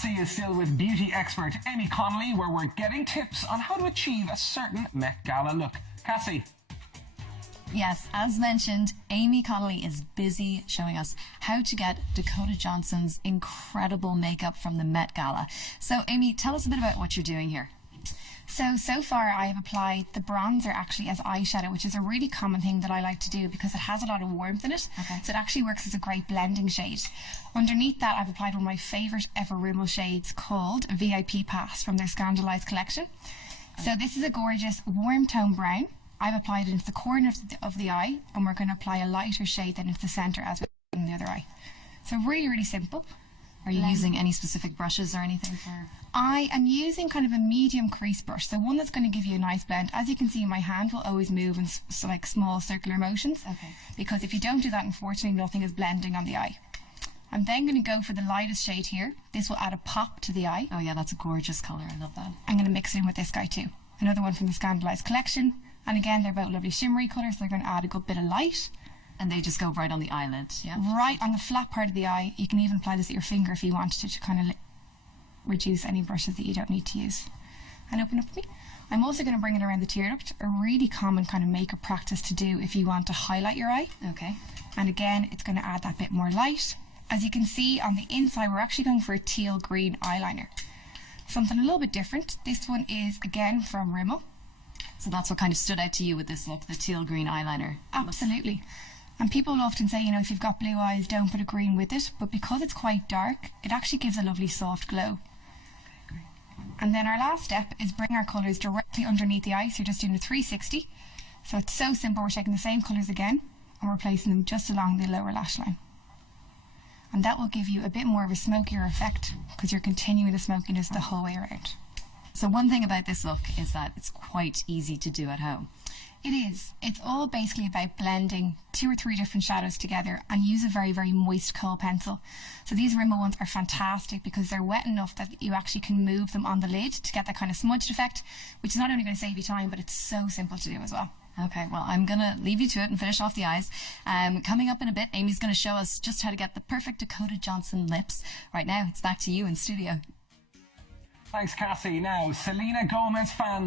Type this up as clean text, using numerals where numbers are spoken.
She is still with beauty expert Aimee Connolly, where we're getting tips on how to achieve a certain Met Gala look. Cassie. Yes, as mentioned, Aimee Connolly is busy showing us how to get Dakota Johnson's incredible makeup from the Met Gala. So, Aimee, tell us a bit about what you're doing here. So far I have applied the bronzer actually as eyeshadow, which is a really common thing that I like to do because it has a lot of warmth in it. Okay. So it actually works as a great blending shade. Underneath that, I've applied one of my favourite ever Rimmel shades called VIP Pass from their Scandalised collection. So this is a gorgeous warm tone brown. I've applied it into the corner of the eye, and we're going to apply a lighter shade then into the centre as in the other eye. So really simple. Are you using any specific brushes or anything for? I am using kind of a medium crease brush, so one that's going to give you a nice blend. As you can see, my hand will always move in like small circular motions. Okay. Because if you don't do that, unfortunately, nothing is blending on the eye. I'm then going to go for the lightest shade here. This will add a pop to the eye. Oh yeah, that's a gorgeous colour. I love that. I'm going to mix it in with this guy too. Another one from the Scandalised collection. And again, they're both lovely shimmery colours. They're going to add a good bit of light. And they just go right on the eyelid, yeah? Right on the flat part of the eye. You can even apply this with your finger if you wanted to kind of reduce any brushes that you don't need to use. And open up for me. I'm also going to bring it around the tear duct, a really common kind of makeup practice to do if you want to highlight your eye. Okay. And again, it's going to add that bit more light. As you can see on the inside, we're actually going for a teal green eyeliner. Something a little bit different. This one is again from Rimmel. So that's what kind of stood out to you with this look, the teal green eyeliner. Absolutely. And people will often say, you know, if you've got blue eyes, don't put a green with it. But because it's quite dark, it actually gives a lovely soft glow. And then our last step is bring our colours directly underneath the eye. So you're just doing a 360. So it's so simple. We're taking the same colours again and we're placing them just along the lower lash line. And that will give you a bit more of a smokier effect because you're continuing the smokiness the whole way around. So one thing about this look is that it's quite easy to do at home. It is. It's all basically about blending 2 or 3 different shadows together and use a very moist kohl pencil. So these Rimmel ones are fantastic because they're wet enough that you actually can move them on the lid to get that kind of smudged effect, which is not only going to save you time, but it's so simple to do as well. Okay, well, I'm going to leave you to it and finish off the eyes. Coming up in a bit, Amy's going to show us just how to get the perfect Dakota Johnson lips. Right now, it's back to you in studio. Thanks, Cassie. Now, Selena Gomez fans